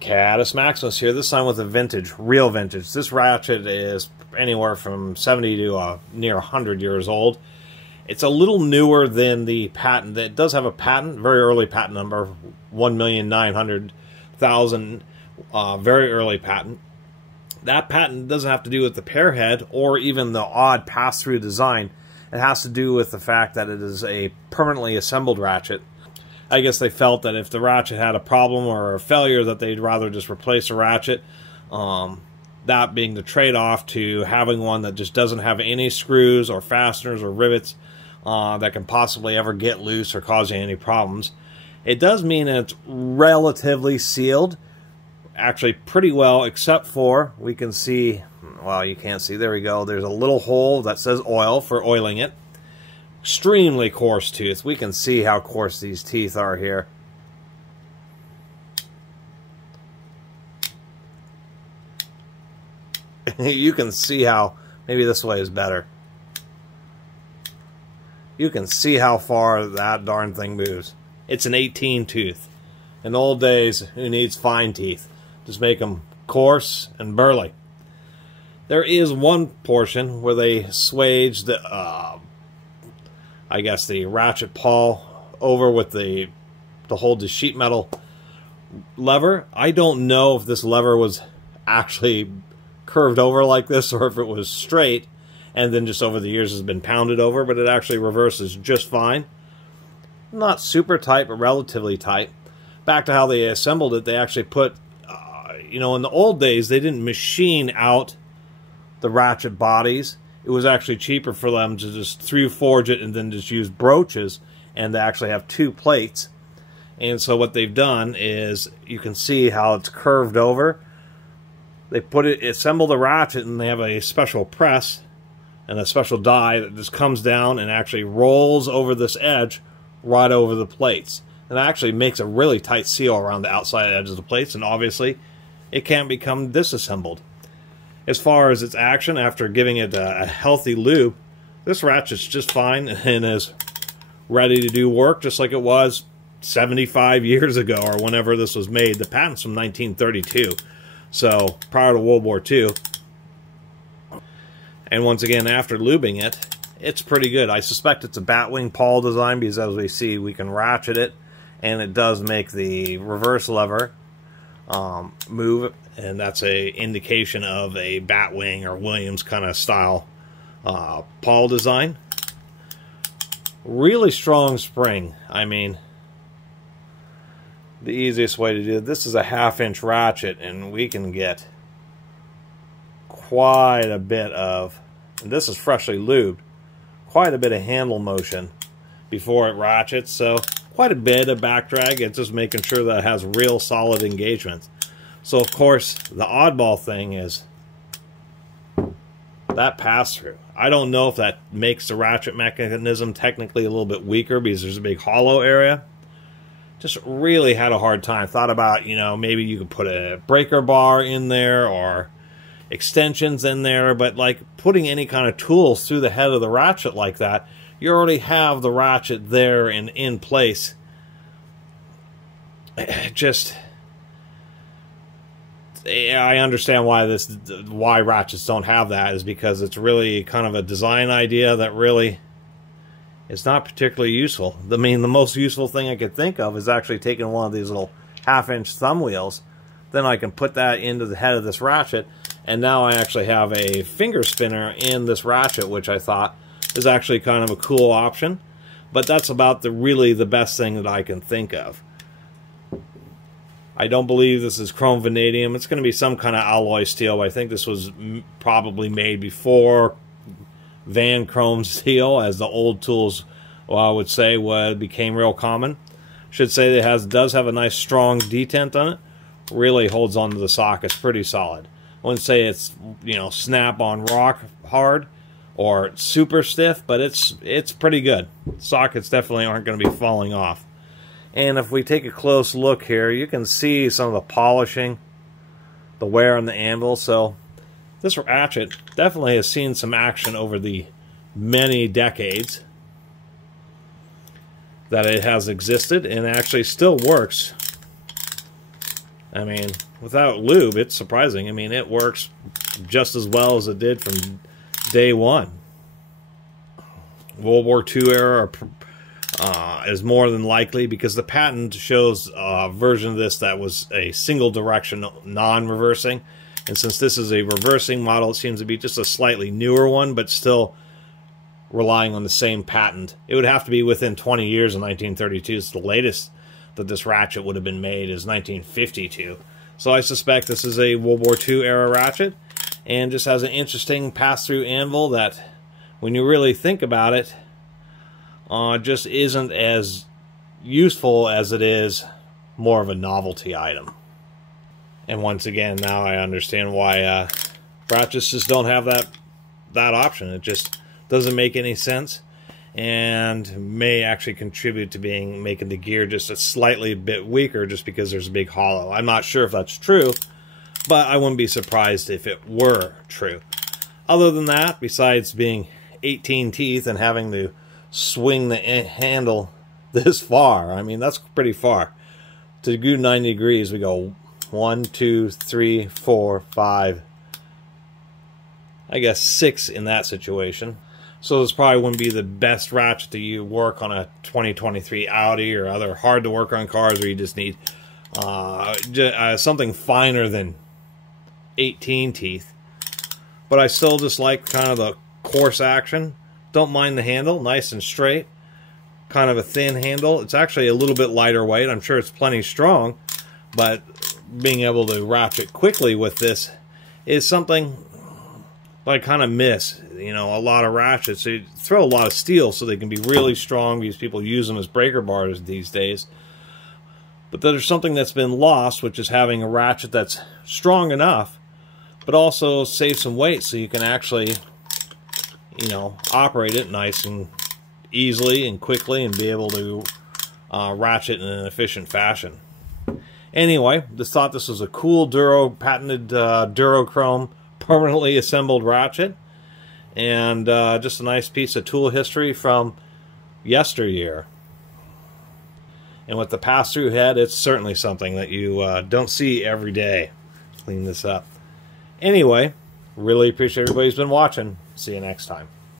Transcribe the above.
Catus Maximus here, this time with a vintage, real vintage. This ratchet is anywhere from 70 to near 100 years old. It's a little newer than the patent. It does have a patent, very early patent number, 1,900,000, very early patent. That patent doesn't have to do with the pear head or even the odd pass-through design. It has to do with the fact that it is a permanently assembled ratchet. I guess they felt that if the ratchet had a problem or a failure, that they'd rather just replace a ratchet. That being the trade-off to having one that just doesn't have any screws or fasteners or rivets that can possibly ever get loose or cause you any problems. It does mean it's relatively sealed, actually pretty well, except for, we can see, well, you can't see, there we go, there's a little hole that says oil for oiling it. Extremely coarse tooth. We can see how coarse these teeth are here. You can see how, maybe this way is better. You can see how far that darn thing moves. It's an 18 tooth. In the old days, who needs fine teeth? Just make them coarse and burly. There is one portion where they swaged the I guess the ratchet pawl over with to hold the sheet metal lever. I don't know if this lever was actually curved over like this or if it was straight and then just over the years has been pounded over, but it actually reverses just fine. Not super tight, but relatively tight. Back to how they assembled it, they actually put, you know, in the old days, they didn't machine out the ratchet bodies. It was actually cheaper for them to just forge it and then just use broaches and to actually have two plates. And so what they've done is, you can see how it's curved over. They assemble the ratchet and they have a special press and a special die that just comes down and actually rolls over this edge right over the plates. And it actually makes a really tight seal around the outside edge of the plates, and obviously it can't become disassembled. As far as its action, after giving it a healthy lube, this ratchet's just fine and is ready to do work just like it was 75 years ago or whenever this was made. The patent's from 1932, so prior to World War II. And once again, after lubing it, it's pretty good. I suspect it's a batwing pawl design because, as we see, we can ratchet it, and it does make the reverse lever move, and that's a indication of a batwing or Williams kind of style pawl design. Really strong spring. I mean, the easiest way to do it, this is a 1/2-inch ratchet, and we can get quite a bit of, and this is freshly lubed, quite a bit of handle motion before it ratchets, so quite a bit of back drag. It's just making sure that it has real solid engagements. So of course, the oddball thing is that pass-through. I don't know if that makes the ratchet mechanism technically a little bit weaker because there's a big hollow area. Just really had a hard time. Thought about, you know, maybe you could put a breaker bar in there or extensions in there, but like putting any kind of tools through the head of the ratchet like that, you already have the ratchet there and in place. Just, I understand why ratchets don't have that, is because it's really kind of a design idea that really is not particularly useful. I mean, the most useful thing I could think of is actually taking one of these little 1/2-inch thumb wheels. Then I can put that into the head of this ratchet, and now I actually have a finger spinner in this ratchet, which I thought is actually kind of a cool option. But that's about really the best thing that I can think of. I don't believe this is chrome vanadium. It's going to be some kind of alloy steel. I think this was probably made before van chrome steel, as the old tools, well, I would say, became real common. Should say it does have a nice strong detent on it. Really holds onto the sockets pretty solid. I wouldn't say it's, you know, snap on rock hard or super stiff, but it's pretty good. Sockets definitely aren't going to be falling off. And if we take a close look here, you can see some of the polishing, the wear on the anvil. So this ratchet definitely has seen some action over the many decades that it has existed, and actually still works I mean, without lube, it's surprising. I mean, it works just as well as it did from day one. World War II era is more than likely, because the patent shows a version of this that was a single direction, non-reversing. And since this is a reversing model, it seems to be just a slightly newer one, but still relying on the same patent. It would have to be within 20 years in 1932. So the latest that this ratchet would have been made is 1952. So I suspect this is a World War II era ratchet, and just has an interesting pass-through anvil that, when you really think about it, just isn't as useful as it is more of a novelty item. And once again, now I understand why ratchets just don't have that option. It just doesn't make any sense, and may actually contribute to making the gear just a slightly bit weaker, just because there's a big hollow. I'm not sure if that's true, but I wouldn't be surprised if it were true. Other than that, besides being 18 teeth and having to swing the handle this far, I mean, that's pretty far. To do 90 degrees, we go 1, 2, 3, 4, 5, I guess 6 in that situation. So this probably wouldn't be the best ratchet to you work on a 2023 Audi or other hard to work on cars where you just need something finer than 18 teeth. But I still just like kind of the coarse action. Don't mind the handle, nice and straight. Kind of a thin handle. It's actually a little bit lighter weight. I'm sure it's plenty strong, but being able to ratchet quickly with this is something I kind of miss. You know, a lot of ratchets, they throw a lot of steel so they can be really strong, because people use them as breaker bars these days. But there's something that's been lost, which is having a ratchet that's strong enough, but also save some weight so you can actually, you know, operate it nice and easily and quickly, and be able to ratchet in an efficient fashion. Anyway, just thought this was a cool patented Duro-Chrome permanently assembled ratchet, and just a nice piece of tool history from yesteryear. And with the pass-through head, it's certainly something that you don't see every day. Clean this up. Anyway, really appreciate everybody who's been watching. See you next time.